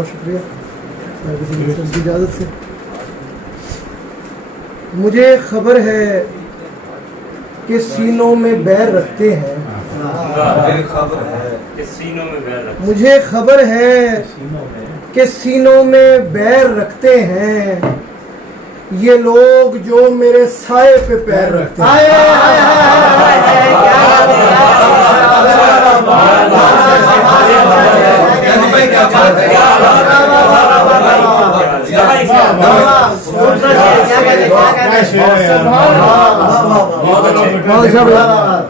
बहुत शुक्रिया की इजाज़त से। मुझे खबर है कि सीनों में बैर रखते हैं, मुझे खबर है कि सीनों में बैर रखते हैं ये लोग जो मेरे साए पे पैर रखते हैं।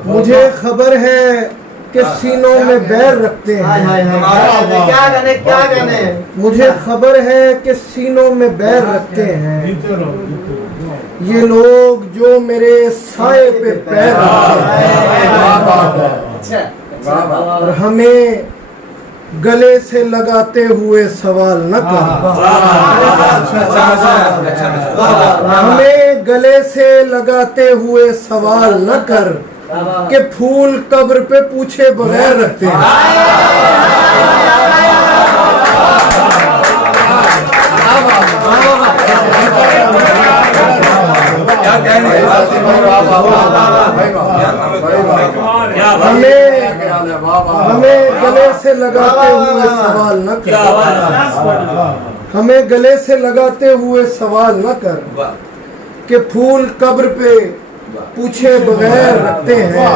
मुझे खबर है कि सीनों में बैर रखते हैं, क्या गाने। मुझे खबर है कि सीनों में बैर रखते हैं ये लोग जो मेरे साए पे पैर रखते हैं। और हमें गले से लगाते हुए सवाल न कर, हमें गले से लगाते हुए सवाल न कर कि फूल कब्र पे पूछे बगैर रखते हैं। हमें गले से लगाते हुए सवाल न कर, हमें गले से लगाते हुए सवाल न कर कि फूल कब्र पे पूछे बगैर रखते हैं।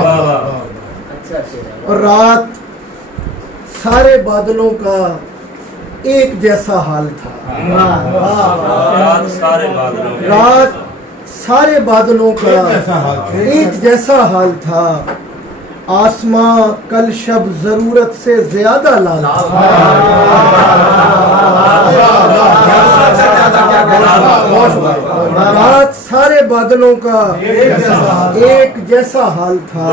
और रात सारे बादलों का एक जैसा हाल था, रात सारे बादलों का एक जैसा हाल था। आसमां कल शब जरूरत से ज्यादा लाल था। रात सारे बादलों का एक जैसा हाल था।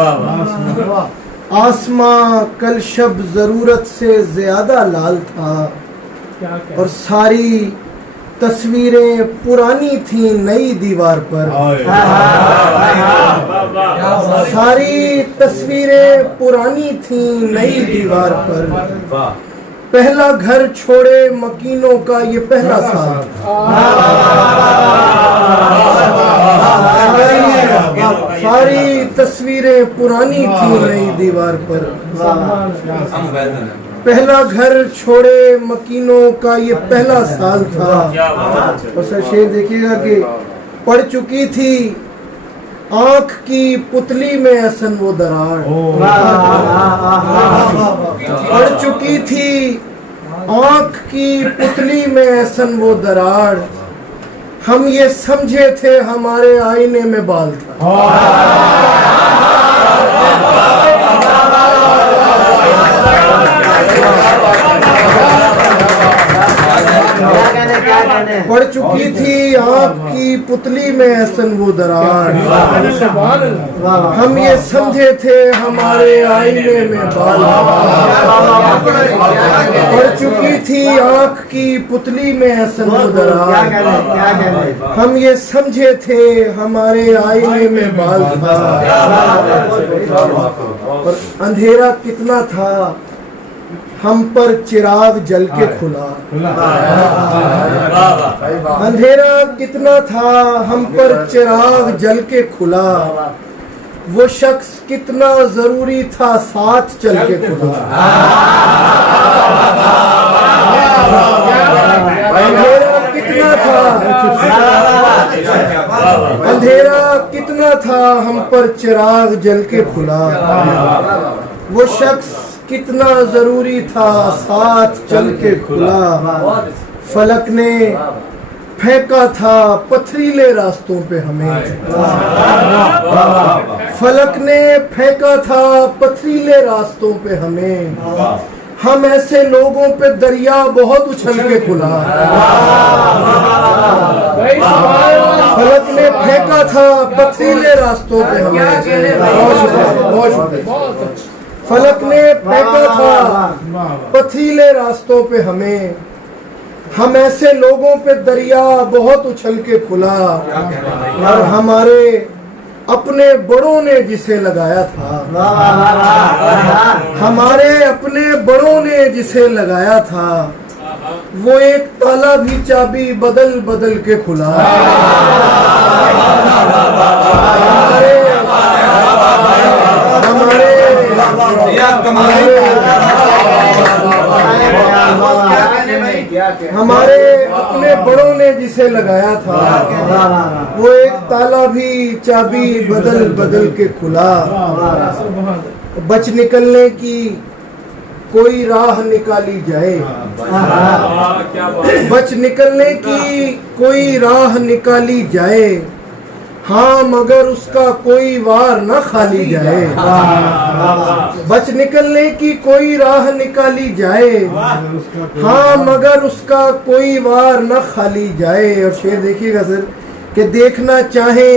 आसमां कल शब जरूरत से ज्यादा लाल था। और सारी तस्वीरें पुरानी थी नई दीवार पर, सारी तस्वीरें पुरानी थी नई दीवार पर। पहला घर छोड़े मकीनों का ये पहला साल था। सारी तस्वीरें पुरानी थी नई दीवार पर। पहला घर छोड़े मकीनों का ये पहला साल था। और सर शेर देखिएगा कि पड़ चुकी थी आंख की पुतली में असन वो दरार, पड़ चुकी थी आंख की पुतली में असन वो दरार। हम ये समझे थे हमारे आईने में बाल था। पड़ चुकी थी आँख की पुतली में हसन वो दरार। हम ये समझे थे हमारे आईने में बाल। पड़ चुकी थी आँख की पुतली में हसन वो दरार। हम ये समझे थे हमारे आईने में बाल था। और अंधेरा कितना था हम पर चिराग जल के खुला। अंधेरा कितना था हम पर चिराग जल के खुला। वो शख्स कितना जरूरी था साथ चल के खुला। अंधेरा कितना था, अंधेरा कितना था हम पर चिराग जल के खुला। वो शख्स कितना जरूरी था साथ चल के खुला। फलक ने फेंका था पथरीले रास्तों पे हमें, फलक ने फेंका था पथरीले रास्तों पे हमें। हम ऐसे लोगों पे दरिया बहुत उछल के खुला। फलक ने फेंका था पथरीले रास्तों पे हमें। फलक ने फेंका था पथरीले रास्तों पे हमें। हम ऐसे लोगों पे दरिया बहुत उछल के खुला। और हमारे अपने बड़ों ने जिसे लगाया था, हमारे अपने बड़ों ने जिसे लगाया था, वो एक ताला भी चाबी बदल बदल के खुला। हमारे अपने बड़ों ने जिसे लगाया था, वो एक ताला भी चाबी बदल बदल के खुला। बच निकलने की कोई राह निकाली जाए, बच निकलने की कोई राह निकाली जाए, हाँ मगर उसका कोई वार न खाली जाए। बच निकलने की कोई राह निकाली जाए, हाँ मगर उसका कोई वार न खाली जाए। और शेर देखिएगा सर कि देखना चाहे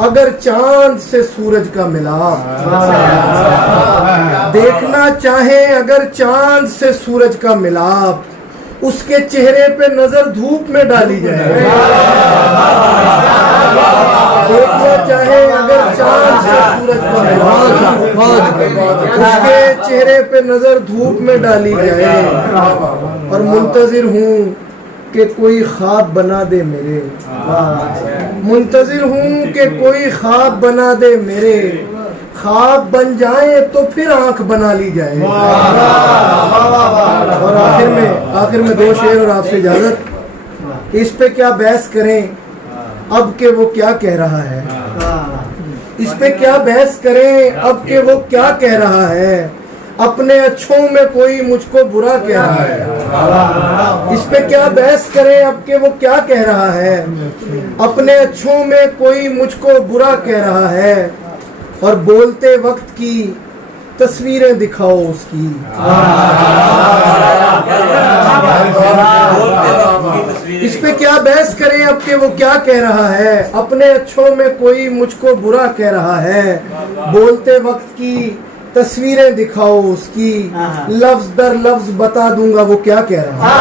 अगर चांद से सूरज का मिलाप, देखना चाहे अगर चांद से सूरज का मिलाप, उसके चेहरे पे नजर धूप में डाली जाए। देखना चाहे अगर चांद से सूरज का मिलाप, उसके चेहरे पे नजर धूप में डाली जाए। और मुंतजिर हूँ कि कोई ख्वाब बना दे मेरे, मुंतजिर हूँ कि कोई ख्वाब बना दे मेरे, ख्वाब बन जाए तो फिर आंख बना ली जाए। और आखिर में दो शेर और आपसे इजाजत। इस पे क्या बहस करें अब के वो क्या कह रहा है, इस पे क्या बहस करें अब के वो क्या कह रहा है। अपने अच्छों में कोई मुझको बुरा कह रहा है, इस पे क्या बहस करें अब के वो क्या कह रहा है। अपने अच्छों में कोई मुझको बुरा कह रहा है, और बोलते वक्त की तस्वीरें दिखाओ उसकी। इस पे क्या बहस करें अब के वो क्या कह रहा है। अपने अच्छों में कोई मुझको बुरा कह रहा है, बोलते वक्त की तस्वीरें दिखाओ उसकी। लफ्ज दर लफ्ज बता दूंगा वो क्या कह रहा है।